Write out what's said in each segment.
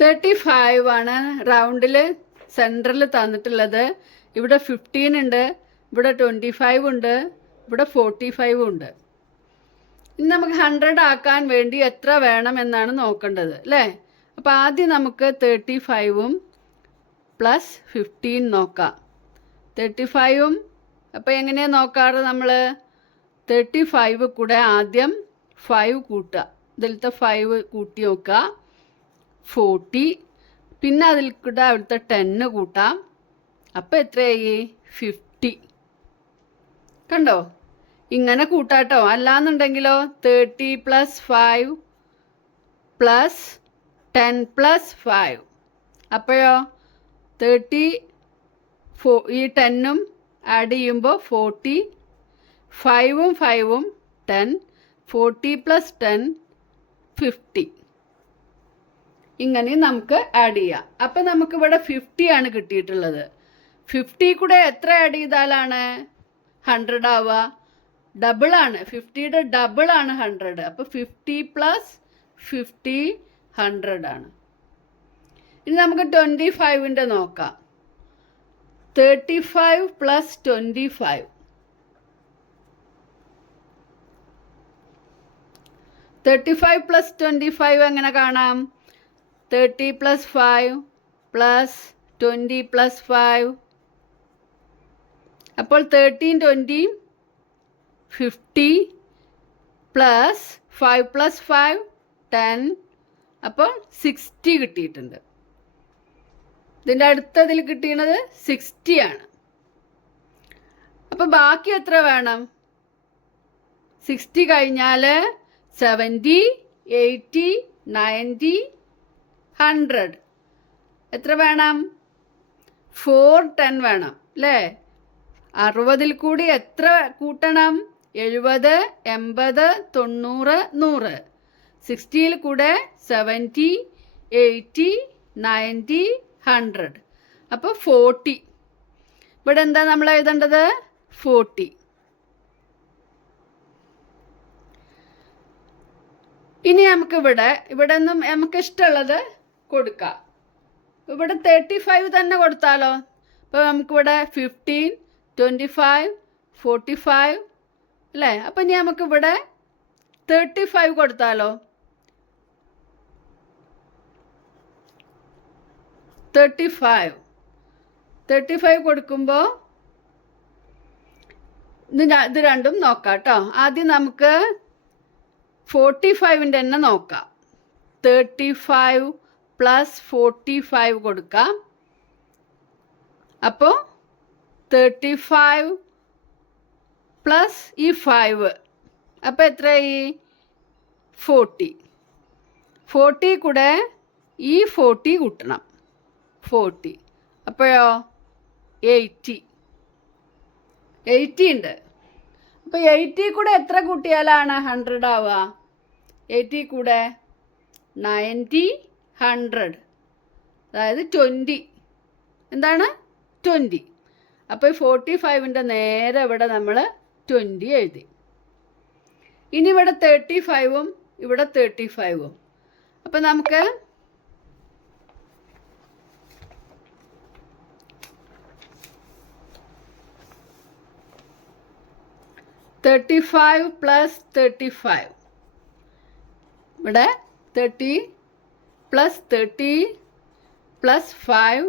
35 ആണ് റൗണ്ടിൽ സെൻറ്ററിൽ തന്നിട്ടുള്ളത്. ഇവിടെ 15 ഉണ്ട്, ഇവിടെ 25 ഉണ്ട്, ഇവിടെ 45 ഉണ്ട്. ഇനി നമുക്ക് 100 ആക്കാൻ വേണ്ടി എത്ര വേണം എന്നാണ് നോക്കേണ്ടത് അല്ലേ. അപ്പോൾ ആദ്യം നമുക്ക് 35ഉം പ്ലസ് 15 നോക്കാം. 35ഉം അപ്പോൾ എങ്ങനെയാണ് നോക്കാറ് നമ്മൾ? 35 കൂടെ ആദ്യം 5 കൂട്ടുക, ഇതിലത്തെ 5 കൂട്ടി നോക്കുക, 40. പിന്നെ അതിൽ കൂടെ അവിടുത്തെ 10 കൂട്ടാം, അപ്പോൾ എത്രയായി? 50. കണ്ടോ? ഇങ്ങനെ കൂട്ടാട്ടോ. അല്ലാന്നുണ്ടെങ്കിലോ 30 + 5 + 10 + 5. അപ്പോഴോ 30 ഈ 10ഉം ആഡ് ചെയ്യുമ്പോൾ 40, 5ഉം 5ഉം 10, 40 + 10 50. ഇങ്ങനെ നമുക്ക് ആഡ് ചെയ്യാം. അപ്പം നമുക്കിവിടെ 50 ആണ് കിട്ടിയിട്ടുള്ളത്. 50 കൂടെ എത്ര ആഡ് ചെയ്താലാണ് 100 ആവുക? ഡബിളാണ്. 50യുടെ ഡബിളാണ് 100. അപ്പോൾ 50 + 50 100 ആണ്. ഇനി നമുക്ക് 25ൻ്റെ നോക്കാം. 35 + 25. 35 + 25 എങ്ങനെ കാണാം? 30 + 5 + 20 + 5. അപ്പോൾ 13, 20, 50 + 5 + 5 10. അപ്പോൾ 60 കിട്ടിയിട്ടുണ്ട്. ഇതിൻ്റെ അടുത്തതിൽ കിട്ടിയത് 60 ആണ്. അപ്പോൾ ബാക്കി എത്ര വേണം? 60 കഴിഞ്ഞാൽ 70, 80, 90, 100. എത്ര വേണം? 410 വേണം അല്ലേ. 60ൽ കൂടി എത്ര കൂട്ടണം? 70, 80, 90, 100. 60ൽ കൂടെ 70, 80, 90, 100. അപ്പോൾ 40. ഇവിടെ എന്താ നമ്മൾ എഴുതേണ്ടത്? 40. ഇനി നമുക്കിവിടെ നിന്നും നമുക്ക് ഇഷ്ടമുള്ളത് കൊടുക്കാം. ഇവിടെ 35 തന്നെ കൊടുത്താലോ? അപ്പോൾ നമുക്കിവിടെ 15, 25, 45 അല്ലേ. അപ്പം ഇനി നമുക്കിവിടെ 35 കൊടുത്താലോ? 35 കൊടുക്കുമ്പോൾ ഇത് രണ്ടും നോക്കാം കേട്ടോ. ആദ്യം നമുക്ക് 45ൻ്റെ തന്നെ നോക്കാം. 35 + 45 കൊടുക്കാം. അപ്പോൾ 35 + ഈ 5 അപ്പോൾ എത്രയായി? 40. 40 കൂടെ ഈ 40 കൂട്ടണം, 40. അപ്പോഴോ 80 ഉണ്ട്. അപ്പോൾ 80 കൂടെ എത്ര കൂട്ടിയാലാണ് 100 ആവുക? 80 കൂടെ 90, 100, അതായത് 20. എന്താണ്? 20. അപ്പോൾ 45ൻ്റെ നേരെ ഇവിടെ നമ്മൾ 20 എഴുതി. ഇനി ഇവിടെ 35ഉം ഇവിടെ 35ഉം. അപ്പം നമുക്ക് +35 ഇവിടെ 30 + 30 + 5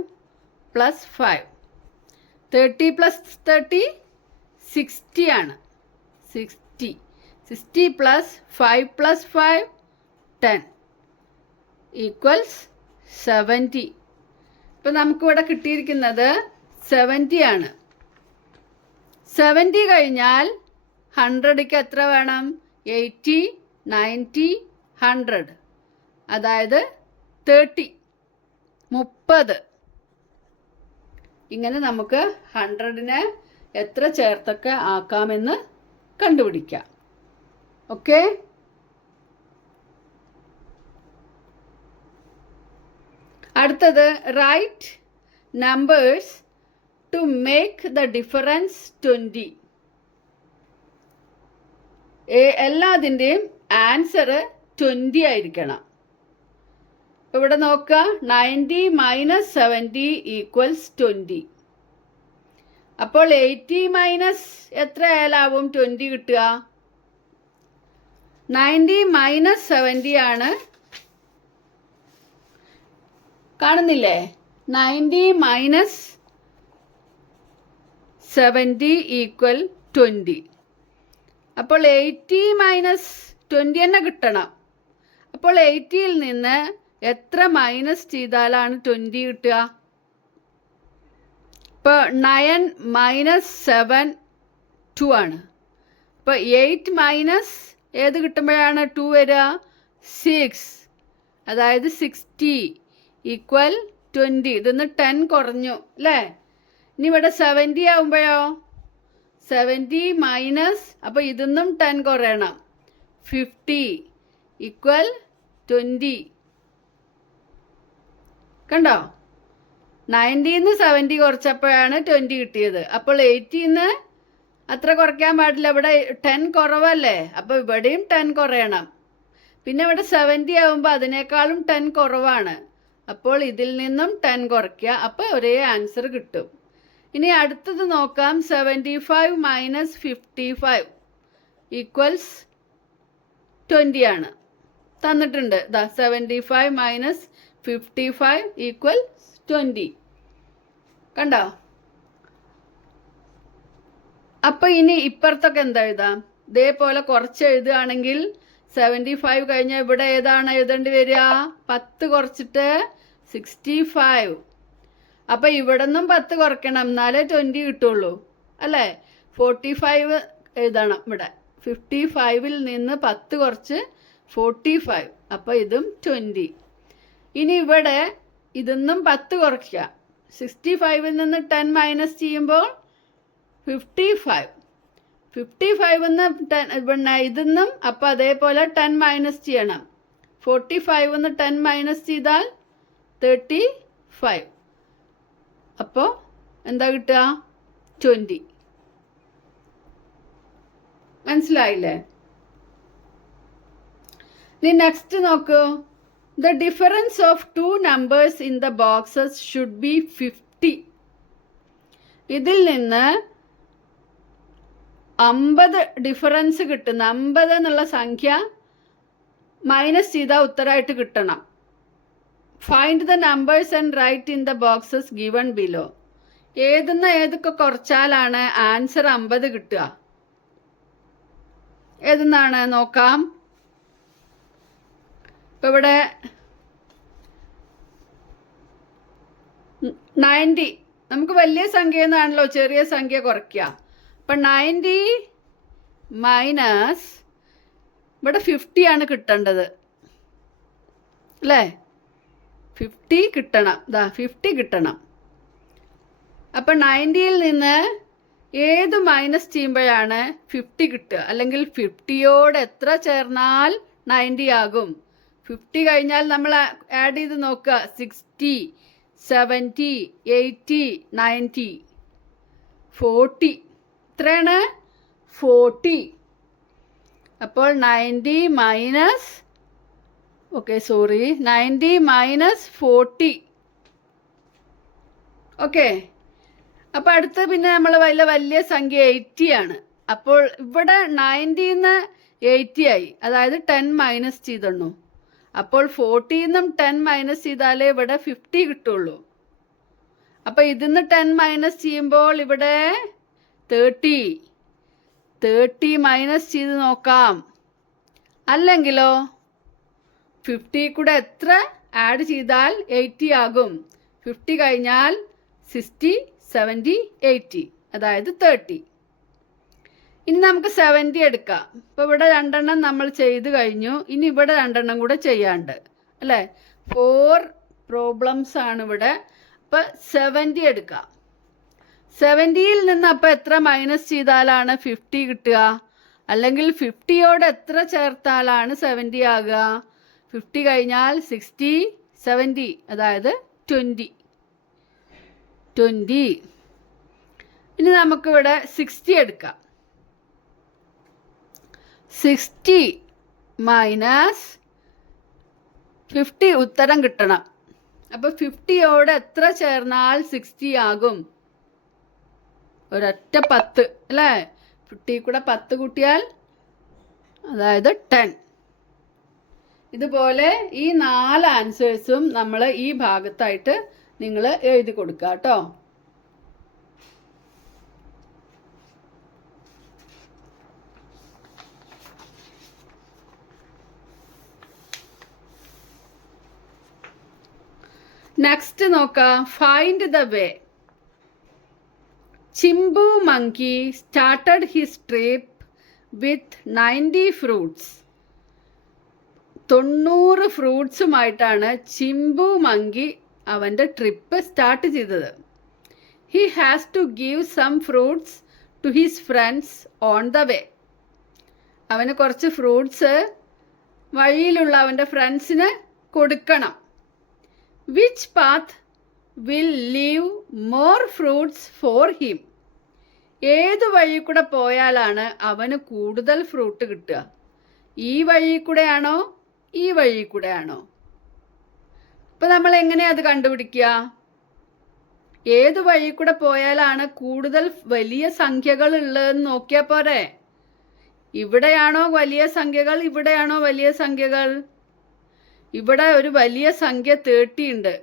+ 5. 30 + 30 60 ആണ്. 60 + 5 + 5 10 = 70. ഇപ്പം നമുക്കിവിടെ കിട്ടിയിരിക്കുന്നത് 70 ആണ്. 70 കഴിഞ്ഞാൽ 100ക്ക് എത്ര വേണം? 80, 90, 100, അതായത് 30. ഇങ്ങനെ നമുക്ക് 100നെ എത്ര ചേർത്തൊക്കെ ആക്കാമെന്ന് കണ്ടുപിടിക്കാം. ഓക്കെ. അടുത്തത് write numbers to make the difference 20. എല്ലാത്തിൻ്റെയും ആൻസർ 20 ആയിരിക്കണം. ഇവിടെ നോക്കുക, 90 മൈനസ് 70 ഈക്വൽസ് 20. അപ്പോൾ 80 മൈനസ് എത്ര ആയാലാവും 20 കിട്ടുക? 90 മൈനസ് 70 ആണ്. കാണുന്നില്ലേ? 90 മൈനസ് 70 ഈക്വൽ 20. അപ്പോൾ 80 മൈനസ് 20 തന്നെ കിട്ടണം. അപ്പോൾ 80യിൽ നിന്ന് എത്ര മൈനസ് ചെയ്താലാണ് 20 കിട്ടുക? ഇപ്പോൾ 9 മൈനസ് 7 2 ആണ്. അപ്പോൾ 8 മൈനസ് ഏത് കിട്ടുമ്പോഴാണ് 2 വരിക? 6. അതായത് 60 ഈക്വൽ 20. ഇതൊന്ന് 10 കുറഞ്ഞു അല്ലേ? ഇനി ഇവിടെ 70 ആവുമ്പോഴോ? 70 മൈനസ്, അപ്പോൾ ഇതൊന്നും 10 കുറയണം. 50 ഈക്വൽ 20. കണ്ടോ? 90ന്ന് 70 കുറച്ചപ്പോഴാണ് 20 കിട്ടിയത്. അപ്പോൾ 80ന്ന് അത്ര കുറയ്ക്കാൻ പാടില്ല, ഇവിടെ 10 കുറവല്ലേ? അപ്പോൾ ഇവിടെയും 10 കുറയണം. പിന്നെ ഇവിടെ 70 ആവുമ്പോൾ അതിനേക്കാളും 10 കുറവാണ്. അപ്പോൾ ഇതിൽ നിന്നും 10 കുറയ്ക്കുക. അപ്പോൾ ഒരേ ആൻസർ കിട്ടും. ഇനി അടുത്തത് നോക്കാം. 75 മൈനസ് 55 ഈക്വൽസ് 20 ആണ് തന്നിട്ടുണ്ട്. 75 മൈനസ് 55 ഈക്വൽ 20. കണ്ടോ? അപ്പോൾ ഇനി ഇപ്പുറത്തൊക്കെ എന്താ എഴുതാം? ഇതേപോലെ കുറച്ച് എഴുതുകയാണെങ്കിൽ 75 കഴിഞ്ഞാൽ ഇവിടെ ഏതാണ് എഴുതേണ്ടി വരിക? 10 കുറച്ചിട്ട് 65. അപ്പോൾ ഇവിടെ നിന്നും 10 കുറയ്ക്കണം, എന്നാലേ 20 കിട്ടുള്ളൂ അല്ലേ? 45 എഴുതണം ഇവിടെ. 55ൽ നിന്ന് 10 കുറച്ച് 45. അപ്പോൾ ഇതും 20. ഇനി ഇവിടെ ഇതൊന്നും 10 കുറയ്ക്കുക. 65ൽ നിന്ന് 10 മൈനസ് ചെയ്യുമ്പോൾ 55. 55ന്ന് 10 പിന്നെ ഇതൊന്നും അപ്പോൾ അതേപോലെ 10 മൈനസ് ചെയ്യണം. 45ന്ന് 10 മൈനസ് ചെയ്താൽ 35. അപ്പോൾ എന്താ കിട്ടുക? 20. മനസ്സിലായില്ലേ? ഇനി നെക്സ്റ്റ് നോക്കൂ. The difference of two numbers in the boxes should be 50. ഇതിൽ നിന്ന് 50 ഡിഫറൻസ് കിട്ടുന്ന 50 എന്നുള്ള സംഖ്യ മൈനസ് ചെയ്താൽ ഉത്തരമായിട്ട് കിട്ടണം. Find the numbers and write in the boxes given below. ഏതൊക്കെ കുറച്ചാലാണ് ആൻസർ 50 കിട്ടുക? ഏതെന്നാണ് നോക്കാം. ഇപ്പം ഇവിടെ 90 നമുക്ക് വലിയ സംഖ്യ എന്നാണല്ലോ ചെറിയ സംഖ്യ കുറയ്ക്കുക. അപ്പം 90 മൈനസ് ഇവിടെ 50 ആണ് കിട്ടേണ്ടത് അല്ലേ? 50 കിട്ടണം. 50 കിട്ടണം. അപ്പം 90യിൽ നിന്ന് ഏത് മൈനസ് ചെയ്യുമ്പോഴാണ് 50 കിട്ടുക? അല്ലെങ്കിൽ 50യോട് എത്ര ചേർന്നാൽ 90 ആകും? 50 കഴിഞ്ഞാൽ നമ്മൾ ആഡ് ചെയ്ത് നോക്കുക. 60, 70, 80, 90, 40. എത്രയാണ്? 40. അപ്പോൾ 90 മൈനസ് 90 മൈനസ് 40. ഓക്കെ. അപ്പോൾ അടുത്ത് പിന്നെ നമ്മൾ വലിയ സംഖ്യ 80 ആണ്. അപ്പോൾ ഇവിടെ 90ന്ന് 80 ആയി, അതായത് 10 മൈനസ് ചെയ്തോളൂ. അപ്പോൾ 40ന്നും 10 മൈനസ് ചെയ്താലേ ഇവിടെ 50 കിട്ടുള്ളൂ. അപ്പോൾ ഇതിന്ന് 10 മൈനസ് ചെയ്യുമ്പോൾ ഇവിടെ 30 മൈനസ് ചെയ്ത് നോക്കാം. അല്ലെങ്കിലോ 50 കൂടെ എത്ര ആഡ് ചെയ്താൽ 80 ആകും? 50 കഴിഞ്ഞാൽ 60, 70, 80, അതായത് 30. ഇനി നമുക്ക് 70 എടുക്കാം. ഇപ്പോൾ ഇവിടെ 2 എണ്ണം നമ്മൾ ചെയ്ത് കഴിഞ്ഞു. ഇനി ഇവിടെ 2 എണ്ണം കൂടെ ചെയ്യാണ്ട് അല്ലേ? 4 പ്രോബ്ലംസ് ആണ് ഇവിടെ. അപ്പോൾ 70 എടുക്കാം. 70യിൽ നിന്ന് അപ്പോൾ എത്ര മൈനസ് ചെയ്താലാണ് 50 കിട്ടുക? അല്ലെങ്കിൽ 50യോട് എത്ര ചേർത്താലാണ് 70 ആകുക? 50 കഴിഞ്ഞാൽ 60, 70, അതായത് 20. ഇനി നമുക്കിവിടെ 60 എടുക്കാം. 60 മൈനസ് 50 ഉത്തരം കിട്ടണം. അപ്പോൾ 50യോട് എത്ര ചേർന്നാൽ 60 ആകും? ഒരൊറ്റ 10 അല്ലേ? 50 കൂടെ 10 കൂട്ടിയാൽ അതായത് 10. ഇതുപോലെ ഈ 4 ആൻസേഴ്സും നമ്മൾ ഈ ഭാഗത്തായിട്ട് നിങ്ങൾ എഴുതി കൊടുക്കുക കേട്ടോ. നെക്സ്റ്റ് നോക്കാം. Find the way. Chimpu monkey started his trip with 90 fruits. 90 ഫ്രൂട്ട്സുമായിട്ടാണ് ചിമ്പു മങ്കി അവൻ്റെ ട്രിപ്പ് സ്റ്റാർട്ട് ചെയ്തത്. He has to give some fruits to his friends on the way. അവന് കുറച്ച് ഫ്രൂട്ട്സ് വഴിയിലുള്ള അവൻ്റെ ഫ്രണ്ട്സിന് കൊടുക്കണം. Which path will leave more fruits for him. ഏത് വഴി കൂടെ പോയാലാണ് അവന് കൂടുതൽ ഫ്രൂട്ട് കിട്ടുക? ഈ വഴി കൂടെയാണോ ഈ വഴി കൂടെയാണോ? ഇപ്പം നമ്മൾ എങ്ങനെയാ അത് കണ്ടുപിടിക്കുക? ഏത് വഴി കൂടെ പോയാലാണ് കൂടുതൽ വലിയ സംഖ്യകൾ ഉള്ളതെന്ന് നോക്കിയാൽ പോരെ? ഇവിടെയാണോ വലിയ സംഖ്യകൾ, ഇവിടെയാണോ വലിയ സംഖ്യകൾ? ഇവിടെ ഒരു വലിയ സംഖ്യ 30 ഉണ്ട്.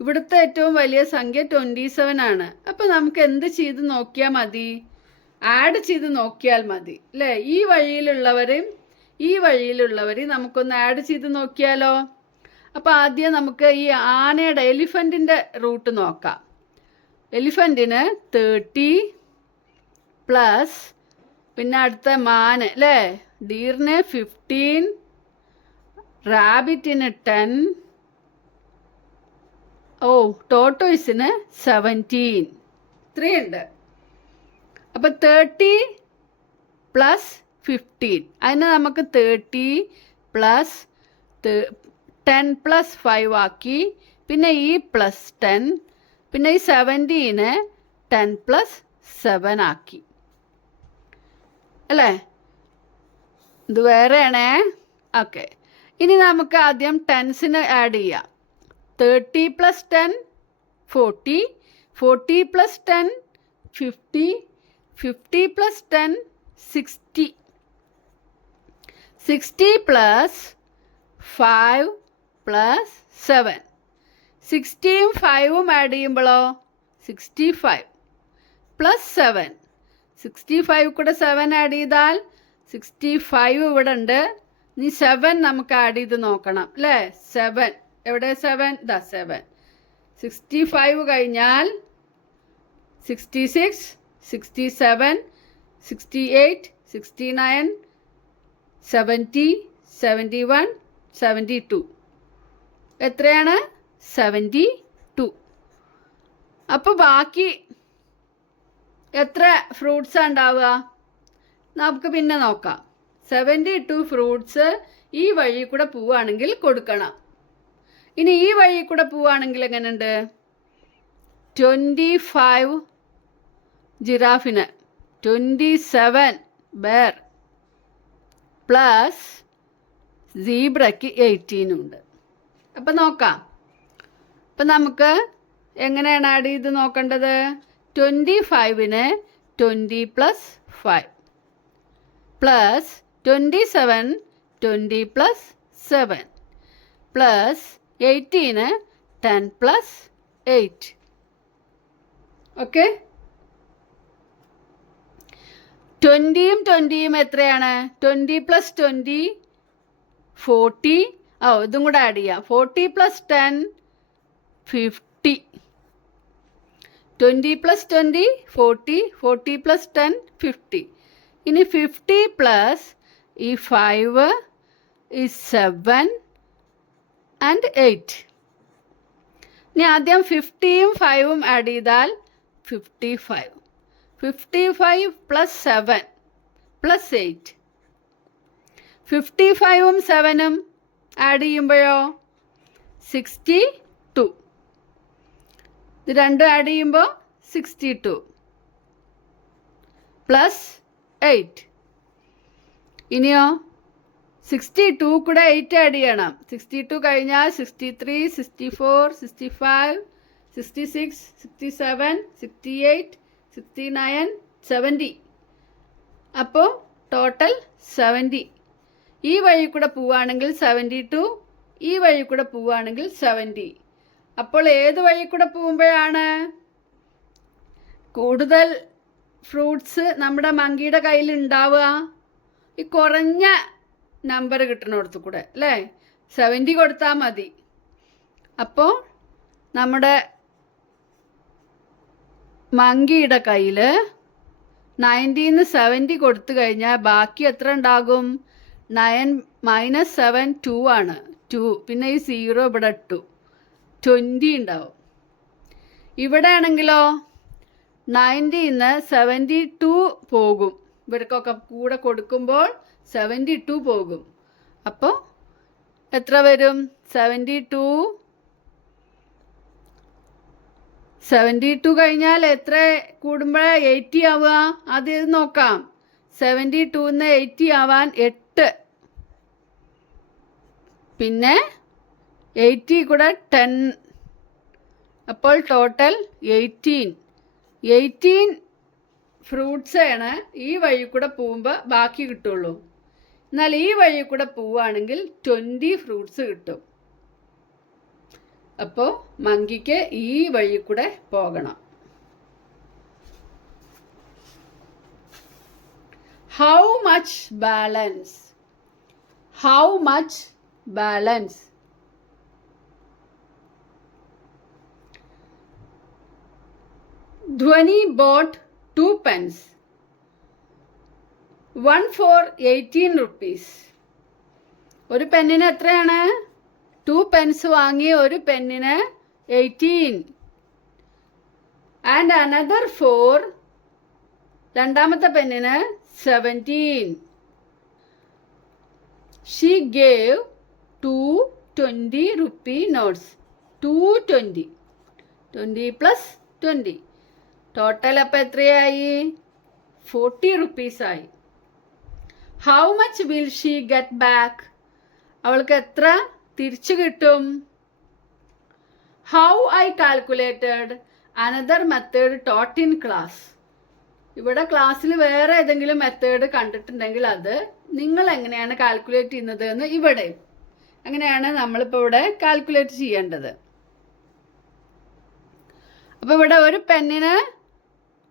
ഇവിടുത്തെ ഏറ്റവും വലിയ സംഖ്യ 27 ആണ്. അപ്പം നമുക്ക് എന്ത് ചെയ്ത് നോക്കിയാൽ മതി? ആഡ് ചെയ്ത് നോക്കിയാൽ മതി അല്ലേ? ഈ വഴിയിലുള്ളവരെയും ഈ വഴിയിലുള്ളവരെയും നമുക്കൊന്ന് ആഡ് ചെയ്ത് നോക്കിയാലോ? അപ്പം ആദ്യം നമുക്ക് ഈ ആനയുടെ എലിഫൻറ്റിൻ്റെ റൂട്ട് നോക്കാം. എലിഫൻറ്റിന് 30 പ്ലസ് പിന്നെ അടുത്ത മാന് അല്ലേ, ഡീറിന് 15, റാബിറ്റിന് 10, ടോട്ടോയ്സിന് 17. ഇത്രയുണ്ട്. അപ്പം 30 പ്ലസ് 15, അതിന് നമുക്ക് 30 പ്ലസ് 10 പ്ലസ് 5 ആക്കി. പിന്നെ ഈ പ്ലസ് 10, പിന്നെ ഈ 17ന് 10 പ്ലസ് 7 ആക്കി അല്ലേ? ഇത് വേറെയാണേ. ഓക്കെ, ഇനി നമുക്ക് ആദ്യം ടെൻസിന് ആഡ് ചെയ്യാം. 30 plus 10 40, 40 plus 10 50, 50 plus 10 60, 60 plus 5 plus 7, 60യും 5ഉം ആഡ് ചെയ്യുമ്പോഴോ 65 പ്ലസ് 7, 65 കൂടെ 7 ആഡ് ചെയ്താൽ 65 ഇവിടെ ഉണ്ട്. ഇനി 7 നമുക്ക് ആഡ് ചെയ്ത് നോക്കണം അല്ലേ? 7 എവിടെ? 7 ഇതാ 7. 65 കഴിഞ്ഞാൽ 66, 67, 68, 69, 70, 71, 72. എത്രയാണ്? 72. അപ്പോൾ ബാക്കി എത്ര ഫ്രൂട്ട്സാണ് ഉണ്ടാവുക? നമുക്ക് പിന്നെ നോക്കാം. 72 ഫ്രൂട്ട്സ് ഈ വഴി കൂടെ പോവുകയാണെങ്കിൽ കൊടുക്കണം. ഇനി ഈ വഴി കൂടെ പോവുകയാണെങ്കിൽ എങ്ങനെയുണ്ട്? 25 ജിറാഫിന്, 27 ബെയർ പ്ലസ് സീബ്രയ്ക്ക് 18 ഉണ്ട്. അപ്പം നോക്കാം. അപ്പം നമുക്ക് എങ്ങനെയാണ് ആഡ് ചെയ്ത് നോക്കേണ്ടത്? 25ന് 20 പ്ലസ് 5 പ്ലസ് 27 20 പ്ലസ് 7 പ്ലസ് 18ന് 10 പ്ലസ് 8. ഓക്കെ, 20യും 20യും എത്രയാണ്? 20 പ്ലസ് 20 40. ഇതും കൂടെ ആഡ് ചെയ്യാം. 40 പ്ലസ് 10 50. 20 plus 20 40, 40 plus 10 50. ഇനി 50 പ്ലസ് ഈ 5 ഈ 7 ആൻഡ് 8. ഇനി ആദ്യം 50യും 5ഉം ആഡ് ചെയ്താൽ 55. 55 പ്ലസ് 7 പ്ലസ് 8. 55ഉം 7ഉം ആഡ് ചെയ്യുമ്പോഴോ 62. ഇത് രണ്ടും ആഡ് ചെയ്യുമ്പോൾ 62 പ്ലസ് 8. ഇനിയോ 62 കൂടെ 8 ആഡ് ചെയ്യണം. 62 കഴിഞ്ഞാൽ 63, 64, 65, 66, 67, 68, 69, 70. അപ്പോൾ ടോട്ടൽ 70. ഈ വഴി കൂടെ പോവുകയാണെങ്കിൽ 72, ഈ വഴി കൂടെ പോവുകയാണെങ്കിൽ 70. അപ്പോൾ ഏത് വഴി കൂടെ പോകുമ്പോഴാണ് കൂടുതൽ ഫ്രൂട്ട്സ് നമ്മുടെ മങ്കിയുടെ കയ്യിൽ ഉണ്ടാവുക? ഈ കുറഞ്ഞ നമ്പർ കിട്ടുന്നിടത്ത് കൂടെ അല്ലേ? 70 കൊടുത്താൽ മതി. അപ്പോൾ നമ്മുടെ മങ്കിയുടെ കയ്യിൽ 90ന്ന് 70 കൊടുത്തു കഴിഞ്ഞാൽ ബാക്കി എത്ര ഉണ്ടാകും? 9 - 7 2 ആണ്. 2 പിന്നെ ഈ 0 ഇവിടെ ഇട്ടു, 20 ഉണ്ടാവും. ഇവിടെ ആണെങ്കിലോ 90ന്ന് 72 പോകും. ഇവർക്കൊക്കെ കൂടെ കൊടുക്കുമ്പോൾ 72 പോകും. അപ്പോൾ എത്ര വരും? 72 കഴിഞ്ഞാൽ എത്ര കൂടുമ്പോഴാണ് 80 ആവുക? ആദ്യം നോക്കാം. 72ന്ന് 80 ആവാൻ 8, പിന്നെ 80 കൂടെ 10, അപ്പോൾ ടോട്ടൽ 18 ഫ്രൂട്ട്സാണ് ഈ വഴി കൂടെ പോകുമ്പോൾ ബാക്കി കിട്ടുള്ളൂ. എന്നാൽ ഈ വഴി കൂടെ പോവുകയാണെങ്കിൽ 20 ഫ്രൂട്ട്സ് കിട്ടും. അപ്പോൾ മങ്കിക്ക് ഈ വഴി കൂടെ പോകണം. How much balance? How much balance? Dhwani bought 2 pens. One for 18 rupees. ഒരു പെന്നിന് എത്രയാണ്? 2 pens വാങ്ങി ഒരു പെന്നിന് 18. And another for രണ്ടാമത്തെ പെന്നിന് 17. She gave 2 20 rupee notes. 220. 20 plus 20. Total അപ്പം എത്രയായി? 40 rupees ആയി. How much will she get back? അവൾക്ക് എത്ര തിരിച്ചു കിട്ടും? How I calculated another method taught in class. ഇവിടെ ക്ലാസ്സിൽ വേറെ ഏതെങ്കിലും മെത്തേഡ് കണ്ടിട്ടുണ്ടെങ്കിൽ അത് നിങ്ങൾ എങ്ങനെയാണ് കാൽക്കുലേറ്റ് ചെയ്യുന്നത് എന്ന് ഇവിടെ അങ്ങനെയാണ് നമ്മളിപ്പോൾ ഇവിടെ കാൽക്കുലേറ്റ് ചെയ്യേണ്ടത്. അപ്പോൾ ഇവിടെ ഒരു പെന്നിന്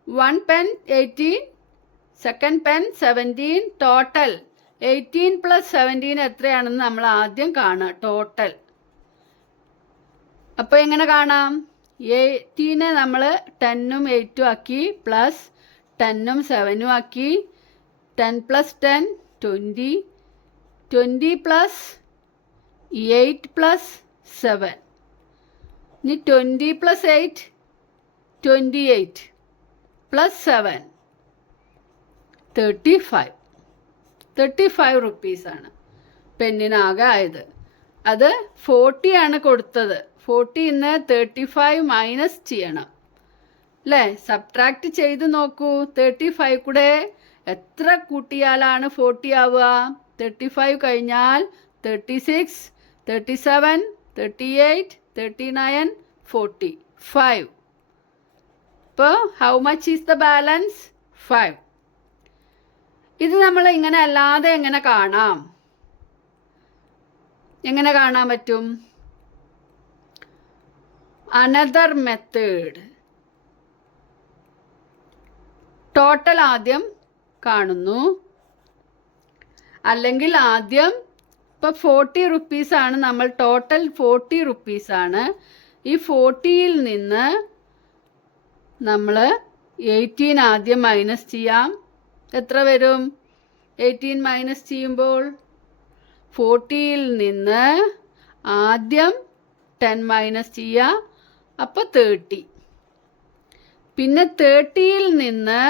1 pen 18, സെക്കൻഡ് പെൻ 17, ടോട്ടൽ 18 + 17 എത്രയാണെന്ന് നമ്മൾ ആദ്യം കാണുക ടോട്ടൽ. അപ്പോൾ എങ്ങനെ കാണാം? 18 നമ്മൾ 10ഉം 8ഉം ആക്കി, പ്ലസ് 10ഉം 7ഉം ആക്കി. 10 + 10 20, 20 + 8 + 7. ഇനി 20 + 8 28 + 7 35 rupees പെന്നിനാകെ ആയത്. അത് 40 ആണ് കൊടുത്തത്. 40ന്ന് 35 മൈനസ് ചെയ്യണം അല്ലേ? സബ്ട്രാക്ട് ചെയ്ത് നോക്കൂ. 35 കൂടെ എത്ര കൂട്ടിയാലാണ് 40 ആവുക? 35 കഴിഞ്ഞാൽ 36, 37, 38, 39, 40. 5. അപ്പോൾ how much is the balance? 5. ഇത് നമ്മൾ ഇങ്ങനെ അല്ലാതെ എങ്ങനെ കാണാം? എങ്ങനെ കാണാൻ പറ്റും? Another method. ടോട്ടൽ ആദ്യം കാണുന്നു, അല്ലെങ്കിൽ ആദ്യം ഇപ്പോൾ 40 rupees ആണ് നമ്മൾ ടോട്ടൽ 40 rupees ആണ്. ഈ 40ൽ നിന്ന് നമ്മൾ 18 ആദ്യം മൈനസ് ചെയ്യാം. എത്ര വരും? 18 മൈനസ് ചെയ്യുമ്പോൾ 40ൽ നിന്ന് ആദ്യം 10 മൈനസ് ചെയ്യുക, അപ്പോൾ 30. പിന്നെ 30ൽ നിന്ന്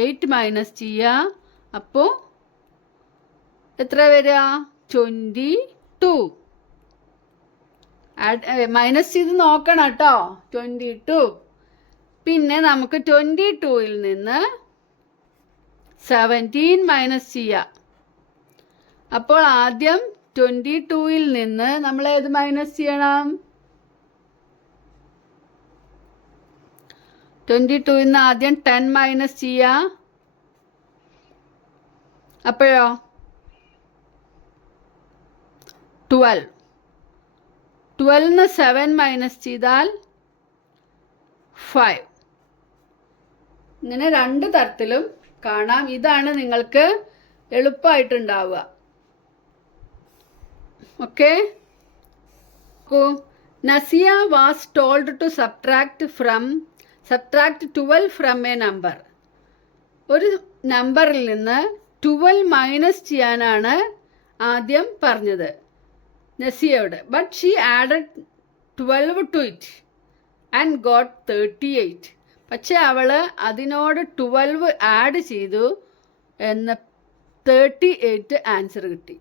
8 മൈനസ് ചെയ്യുക, അപ്പോൾ എത്ര വരിക? 22. മൈനസ് ചെയ്ത് നോക്കണം കേട്ടോ. 22. പിന്നെ നമുക്ക് 22ൽ നിന്ന് 17 മൈനസ് ചെയ്യുക, അപ്പോൾ ആദ്യം 22-ൽ നിന്ന് നമ്മൾ ഏത് മൈനസ് ചെയ്യണം? 22-ൽ നിന്ന് ആദ്യം 10 മൈനസ് ചെയ്യാം. അപ്പോഴോ 12. 12-ന്ന് 7 മൈനസ് ചെയ്താൽ 5. ഇങ്ങനെ രണ്ട് തരത്തിലും കാണാം. ഇതാണ് നിങ്ങൾക്ക് എളുപ്പമായിട്ടുണ്ടാവുക. Okay. Nazia was told to subtract 12 from a number. ഒരു നമ്പറിൽ നിന്ന് 12 മൈനസ് ചെയ്യാനാണ് ആദ്യം പറഞ്ഞത് നസിയയോട്. But she added 12 to it and got 38. പക്ഷെ അവൾ അതിനോട് 12 ആഡ് ചെയ്തു എന്ന് 38 ആൻസർ കിട്ടി.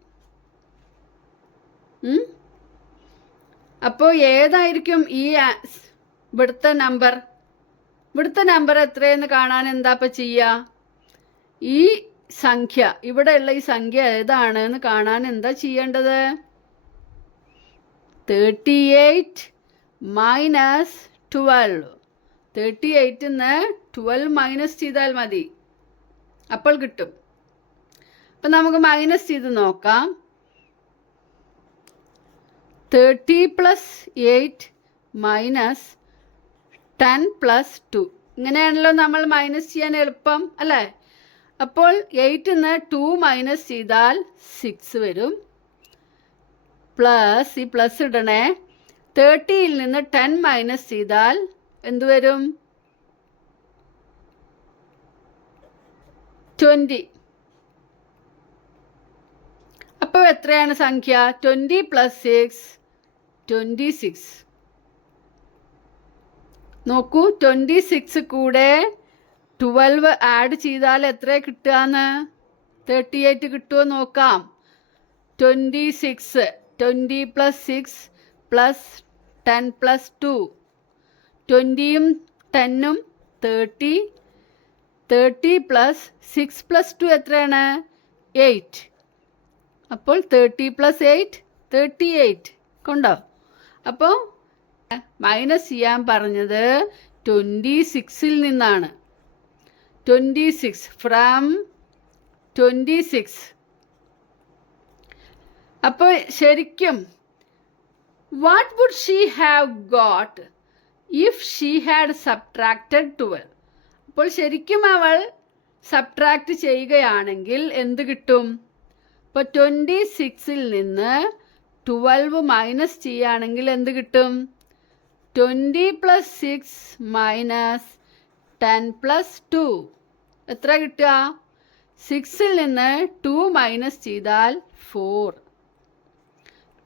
അപ്പോൾ ഏതായിരിക്കും ഈ ഇവിടുത്തെ നമ്പർ? ഇവിടുത്തെ നമ്പർ എത്രയെന്ന് കാണാൻ എന്താ ഇപ്പം ചെയ്യുക? ഈ സംഖ്യ, ഇവിടെയുള്ള ഈ സംഖ്യ ഏതാണ് എന്ന് കാണാൻ എന്താ ചെയ്യേണ്ടത്? 38 മൈനസ് 12. 38-ന്ന് 12 മൈനസ് ചെയ്താൽ മതി, അപ്പോൾ കിട്ടും. അപ്പം നമുക്ക് മൈനസ് ചെയ്ത് നോക്കാം. 30 പ്ലസ് 8 മൈനസ് 10 പ്ലസ് 2. ഇങ്ങനെയാണല്ലോ നമ്മൾ മൈനസ് ചെയ്യാൻ എളുപ്പം അല്ലേ? അപ്പോൾ 8-ന്ന് 2 മൈനസ് ചെയ്താൽ 6 വരും. പ്ലസ്, ഈ പ്ലസ് ഇടണേ. 30-ൽ നിന്ന് 10 മൈനസ് ചെയ്താൽ എന്ത് വരും? 20. അപ്പോൾ എത്രയാണ് സംഖ്യ? 20 പ്ലസ് 6 26. നോക്കൂ, 26 കൂടെ 12 ആഡ് ചെയ്താൽ എത്ര കിട്ടുകയെന്ന്? 38 കിട്ടുമോ നോക്കാം. 26, 20 plus 6 plus 10 plus 2. 20-യും 10-ഉം 30. 30 plus 6 plus 2 എത്രയാണ്? 8. അപ്പോൾ 30 പ്ലസ് 8 38 കൊണ്ടോ? അപ്പോൾ മൈനസ് ചെയ്യാൻ പറഞ്ഞത് 26-ൽ നിന്നാണ്. 26 ഫ്രം 26. അപ്പോൾ ശരിക്കും what would she have got if she had subtracted 12? അപ്പോൾ ശരിക്കും അവൾ സബ്ട്രാക്റ്റ് ചെയ്യുകയാണെങ്കിൽ എന്ത് കിട്ടും? ഇപ്പോൾ 26-ൽ നിന്ന് 12 മൈനസ് ചെയ്യുകയാണെങ്കിൽ എന്ത് കിട്ടും? 20 പ്ലസ് 6 മൈനസ് 10 പ്ലസ് 2 എത്ര കിട്ടുക? 6-ൽ നിന്ന് 2 മൈനസ് ചെയ്താൽ 4.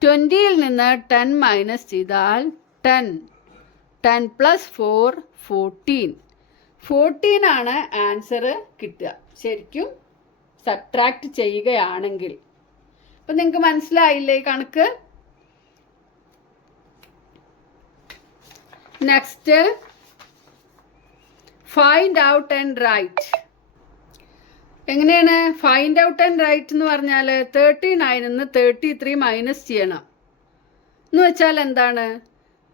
20-ൽ നിന്ന് 10 മൈനസ് ചെയ്താൽ 10. 10 പ്ലസ് 4 14. 14 ആണ് ആൻസർ കിട്ടുക ശരിക്കും സബ്ട്രാക്റ്റ് ചെയ്യുകയാണെങ്കിൽ. അപ്പം നിങ്ങൾക്ക് മനസ്സിലായില്ലേ ഈ കണക്ക്? Next, find out and write. എങ്ങനെയാണ് ഫൈൻഡ് ഔട്ട് ആൻഡ് റൈറ്റ് എന്ന് പറഞ്ഞാൽ 39-ന്ന് 33 മൈനസ് ചെയ്യണം എന്ന് വെച്ചാൽ എന്താണ്?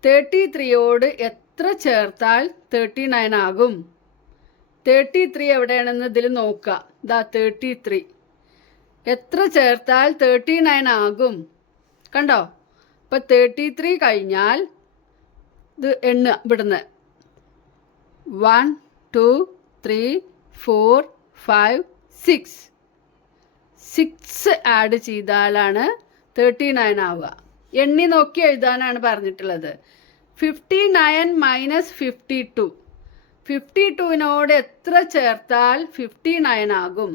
33യോട് എത്ര ചേർത്താൽ 39 ആകും? 33 എവിടെയാണെന്ന് ഇതിൽ നോക്കുക. ഇതാ 33. എത്ര ചേർത്താൽ 39 ആകും? കണ്ടോ? അപ്പോൾ 33 കഴിഞ്ഞാൽ ഇത് എണ്ണുക ഇവിടുന്ന്. 1 2 3 4 5 6. 6 ആഡ് ചെയ്താലാണ് 39 ആവുക. എണ്ണി നോക്കി എഴുതാനാണ് പറഞ്ഞിട്ടുള്ളത്. 59 മൈനസ് 52. 52-നോട് എത്ര ചേർത്താൽ 59 ആകും?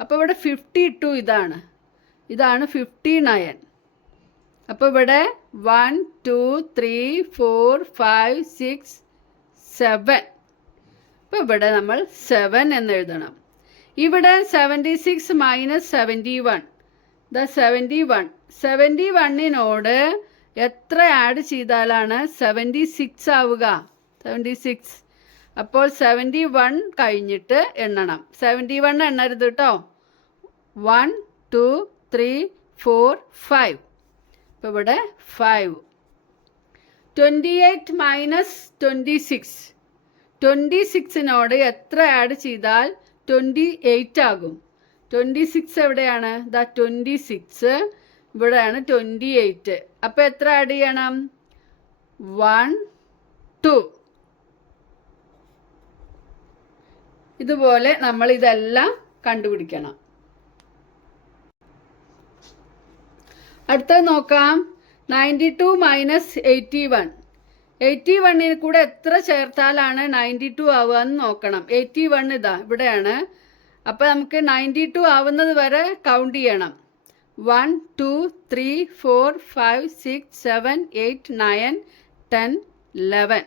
അപ്പോൾ ഇവിടെ 52 ഇതാണ് 59. അപ്പോൾ ഇവിടെ 1 2 3 4 5 6 7. അപ്പോൾ ഇവിടെ നമ്മൾ 7 എന്ന് എഴുതണം. ഇവിടെ 76 മൈനസ് 71. 71. 71-നോട് എത്ര ആഡ് ചെയ്താലാണ് 76 ആവുക? 76. അപ്പോൾ 71 കഴിഞ്ഞിട്ട് എണ്ണണം. 71 എണ്ണരുത് കേട്ടോ. 1 2 3 4 5. അപ്പോൾ ഇവിടെ 5. 28 മൈനസ് 26. 26നോട് എത്ര ആഡ് ചെയ്താൽ 28 ആകും? 26 എവിടെയാണ്? ദാ 26 ഇവിടെയാണ് 28. അപ്പോൾ എത്ര ആഡ് ചെയ്യണം? 1 2. ഇതുപോലെ നമ്മൾ ഇതെല്ലാം കണ്ടുപിടിക്കണം. അടുത്തത് നോക്കാം. 92 മൈനസ് 81. 81ന് കൂടെ എത്ര ചേർത്താലാണ് 92 ആവുക എന്ന് നോക്കണം. 81 ഇതാ ഇവിടെയാണ്. അപ്പോൾ നമുക്ക് 92 ആവുന്നത് വരെ കൗണ്ട് ചെയ്യണം. 1 2 3 4 5 6 7 8 9 10 11.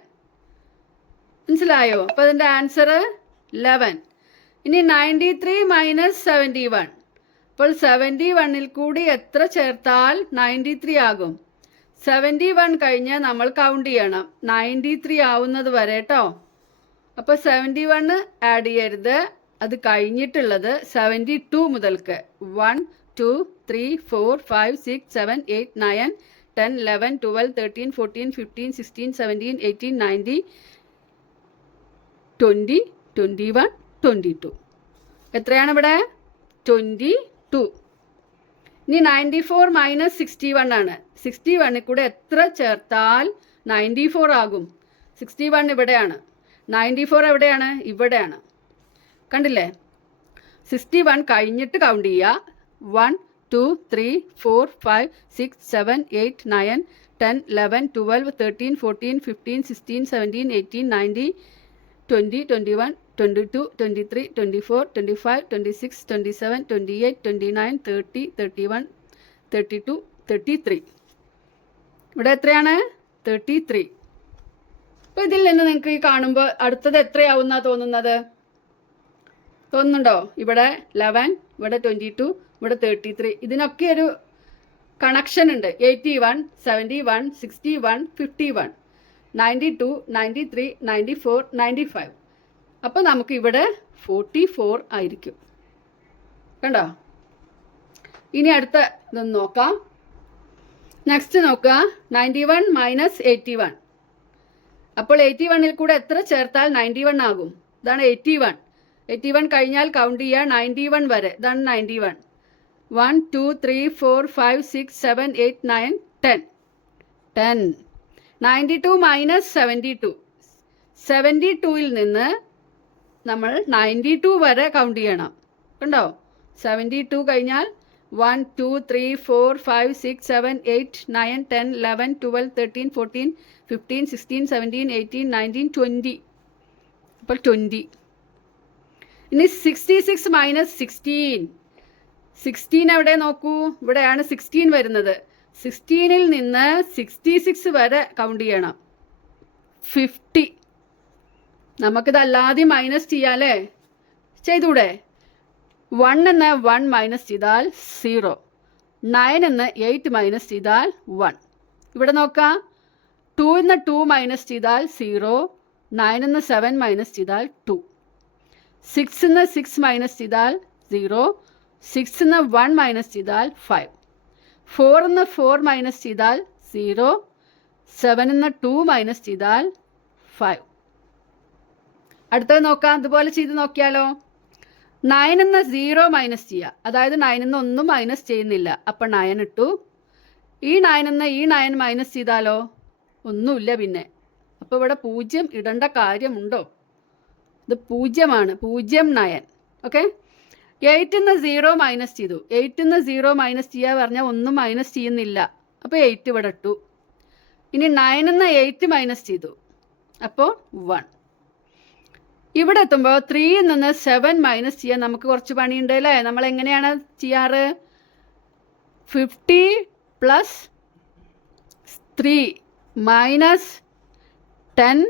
മനസ്സിലായോ? അപ്പോൾ അതിൻ്റെ ആൻസർ 11. ഇനി 93 മൈനസ് 71. അപ്പോൾ 71ൽ കൂടി എത്ര ചേർത്താൽ 93 ആകും? 71 കഴിഞ്ഞ് നമ്മൾ കൗണ്ട് ചെയ്യണം 93 ആവുന്നത് വരെ കേട്ടോ. അപ്പോൾ 71 ആഡ് ചെയ്യരുത്, അത് കഴിഞ്ഞിട്ടുള്ളത് 72 മുതൽക്ക് 1 2 3 4 5 6 7 8 9 10 11 12 13 14 15 16 17 18 19 20 21 22. എത്രയാണ് ഇവിടെ? 22. ഇനി 94 മൈനസ് 61 ആണ്. 61ൽ കൂടെ എത്ര ചേർത്താൽ 94 ആകും? 61 ഇവിടെയാണ്. 94 എവിടെയാണ്? ഇവിടെയാണ്. കണ്ടില്ലേ? 61 കഴിഞ്ഞിട്ട് കൗണ്ട് ചെയ്യുക. 1 2 3 4 5 6 7 8 9 10 11 12 13 14 15 16 17 18 19 20 21 22 23 24 25 26 27 28 29 30 31 32 33. ഇവിടെ എത്രയാണ്? 33. അപ്പോൾ ഇതിൽ നിന്ന് നിങ്ങൾക്ക് ഈ കാണുമ്പോൾ അടുത്തത് എത്രയാവുന്ന തോന്നുന്നത്? തോന്നുന്നുണ്ടോ? ഇവിടെ 11, ഇവിടെ 22, ഇവിടെ 33. ഇതിനൊക്കെ ഒരു കണക്ഷൻ ഉണ്ട്. 81 71 61 51 92 93 94 95. അപ്പോൾ നമുക്ക് ഇവിടെ 44 ആയിരിക്കും. കണ്ടോ? ഇനി അടുത്ത ഇതൊന്ന് നോക്കാം. നെക്സ്റ്റ് നോക്കുക. 91 മൈനസ് 81. അപ്പോൾ 81ൽ കൂടെ എത്ര ചേർത്താൽ 91 ആകും? ഇതാണ് 81. 81 കഴിഞ്ഞാൽ കൗണ്ട് ചെയ്യുക 91 വരെ. ഇതാണ് 91. 1 2 3 4 5 6 7 8 9 10. 10. 92 മൈനസ് 72. 72ൽ നിന്ന് നമ്മൾ 92 വരെ കൗണ്ട് ചെയ്യണം. കണ്ടോ? 72 കഴിഞ്ഞാൽ 1 2 3 4 5 6 7 8 9 10 11 12 13 14 15 16 17 18 19 20. അപ്പോൾ 20. ഇനി 66 മൈനസ് 16. 16 എവിടെ നോക്കൂ? ഇവിടെയാണ് 16 വരുന്നത്. 16ൽ നിന്ന് 66 വരെ കൗണ്ട് ചെയ്യണം. 50. നമുക്കിതല്ലാതെ മൈനസ് ചെയ്യാല്ലേ? ചെയ്തൂടെ? 1 എന്ന് 1 മൈനസ് ചെയ്താൽ 0. 9 എന്ന് 8 മൈനസ് ചെയ്താൽ 1. ഇവിടെ നോക്കാം. 2 എന്ന് 2 മൈനസ് ചെയ്താൽ 0. 9 എന്ന് 7 മൈനസ് ചെയ്താൽ 2. 6 എന്ന് 6 മൈനസ് ചെയ്താൽ 0. 6 എന്ന് 1 മൈനസ് ചെയ്താൽ 5. 4 എന്ന് 4 മൈനസ് ചെയ്താൽ 0. 7 എന്ന് 2 മൈനസ് ചെയ്താൽ 5. അടുത്തത് നോക്കാം. അതുപോലെ ചെയ്ത് നോക്കിയാലോ? 9 എന്ന് 0 മൈനസ് ചെയ്യുക. അതായത് 9 എന്ന് ഒന്നും മൈനസ് ചെയ്യുന്നില്ല. അപ്പം 9 ഇട്ടു. ഈ 9 എന്ന് ഈ 9 മൈനസ് ചെയ്താലോ? ഒന്നുമില്ല പിന്നെ. അപ്പോൾ ഇവിടെ 0 ഇടേണ്ട കാര്യമുണ്ടോ? ഇത് 0ആണ്. 0 9. ഓക്കെ. 8 എന്ന് 0 മൈനസ് ചെയ്തു. 8 എന്ന് 0 മൈനസ് ചെയ്യുക പറഞ്ഞാൽ ഒന്നും മൈനസ് ചെയ്യുന്നില്ല. അപ്പോൾ 8 ഇവിടെ ഇട്ടു. ഇനി 9 എന്ന് 8 മൈനസ് ചെയ്തു. അപ്പോൾ 1. ഇവിടെ എത്തുമ്പോൾ 3ൽ നിന്ന് 7 മൈനസ് ചെയ്യാൻ നമുക്ക് കുറച്ച് പണിയുണ്ട് അല്ലേ? നമ്മൾ എങ്ങനെയാണ് ചെയ്യാറ്? 50 പ്ലസ് 3 മൈനസ് 10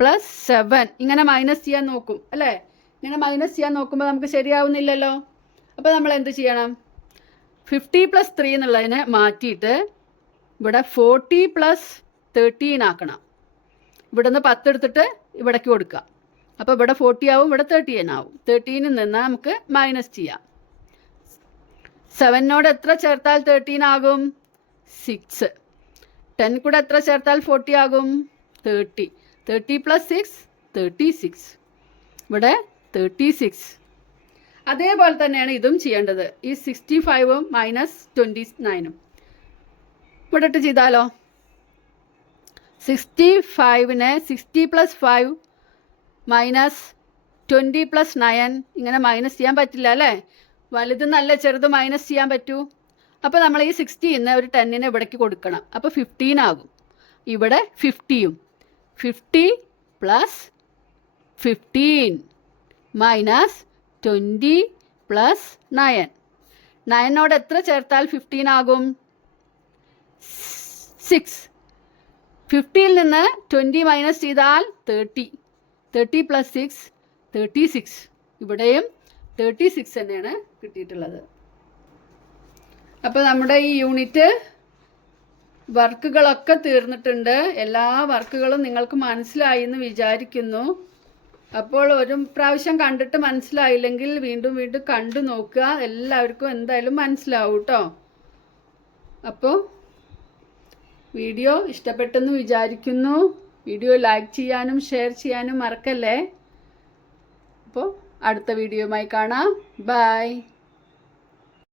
പ്ലസ് 7 ഇങ്ങനെ മൈനസ് ചെയ്യാൻ നോക്കും അല്ലേ? ഇങ്ങനെ മൈനസ് ചെയ്യാൻ നോക്കുമ്പോൾ നമുക്ക് ശരിയാവുന്നില്ലല്ലോ. അപ്പോൾ നമ്മൾ എന്ത് ചെയ്യണം? 50 പ്ലസ് 3 എന്നുള്ളതിനെ മാറ്റിയിട്ട് ഇവിടെ 40 പ്ലസ് 13 ആക്കണം. ഇവിടെ നിന്ന് 10 എടുത്തിട്ട് ഇവിടേക്ക് കൊടുക്കുക. അപ്പോൾ ഇവിടെ 40 ആവും, ഇവിടെ 13 ആവും. 13ൽ നിന്ന് നമുക്ക് മൈനസ് ചെയ്യാം. 7നോട് എത്ര ചേർത്താൽ 13 ആകും? 6. 10 കൂടെ എത്ര ചേർത്താൽ 40 ആകും? 30. 30 + 6 36. ഇവിടെ 36. അതേപോലെ തന്നെയാണ് ഇതും ചെയ്യേണ്ടത്. ഈ 65ഉം -29ഉം ഇവിടെ ഇട്ട് ചെയ്താലോ? 65നെ 60 + 5 -20 + 9 ഇങ്ങനെ മൈനസ് ചെയ്യാൻ പറ്റില്ല അല്ലേ? വലുത് നല്ല ചെറുത് മൈനസ് ചെയ്യാൻ പറ്റൂ. അപ്പോൾ നമ്മൾ ഈ 60ന്ന് ഒരു 10നെ ഇവിടേക്ക് കൊടുക്കണം. അപ്പോൾ 15 ആകും. ഇവിടെ 50യും 50 + 15 -20 + 9. 9നോട് എത്ര ചേർത്താൽ 15 ആകും? 6. 50ൽ നിന്ന് 20 മൈനസ് ചെയ്താൽ 30. 30 + 6 36. ഇവിടെയും 36 തന്നെയാണ് കിട്ടിയിട്ടുള്ളത്. അപ്പോൾ നമ്മുടെ ഈ യൂണിറ്റ് വർക്കുകളൊക്കെ തീർന്നിട്ടുണ്ട്. എല്ലാ വർക്കുകളും നിങ്ങൾക്ക് മനസ്സിലായി എന്ന് വിചാരിക്കുന്നു. അപ്പോൾ ഒരു പ്രാവശ്യം കണ്ടിട്ട് മനസ്സിലായില്ലെങ്കിൽ വീണ്ടും വീണ്ടും കണ്ടു നോക്കുക. എല്ലാവർക്കും എന്തായാലും മനസ്സിലാവും കേട്ടോ. അപ്പോൾ വീഡിയോ ഇഷ്ടപ്പെട്ടെന്ന് വിചാരിക്കുന്നു. വീഡിയോ ലൈക്ക് ചെയ്യാനും ഷെയർ ചെയ്യാനും മറക്കല്ലേ. അപ്പോൾ അടുത്ത വീഡിയോയുമായി കാണാം. ബൈ.